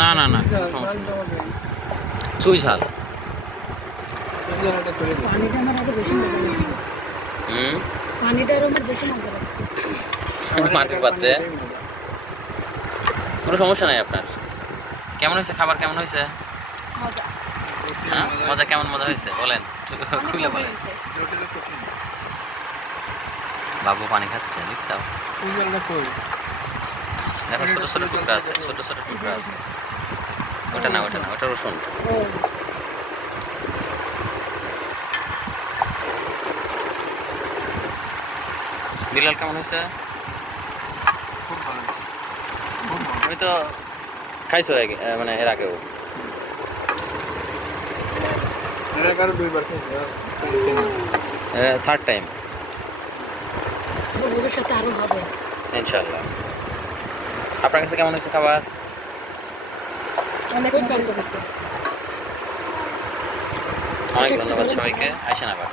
না না না, কোনো সমস্যা নেই। চুই ঝাল। পানিটা আমার আরো বেশি মজা লাগে। পানিটা আরো আমার বেশি মজা লাগছে। মাটির পাত্রে কোনো সমস্যা নাই আপনার। কেমন হয়েছে খাবার, কেমন হয়েছে? মজা। হ্যাঁ মজা, কেমন মজা হয়েছে বলেন, খুলে বলেন। বাবু পানি খাচ্ছে, দেখছো? দেখো ছোট ছোট টুকরা আছে, ছোট ছোট টুকরা আছে। ওটা না, ওটা না, ওটা রসুন। বিলাল কেমন হয়েছে? আমি তো খাইছো মানে এর আগেও। থার্ড টাইম ভবিষ্যতে আরো হবে ইনশাআল্লাহ। আপনার কাছে কেমন হয়েছে খাবার? অনেক মজা হয়েছে। অনেক ধন্যবাদ সবাইকে, আসেন আবার।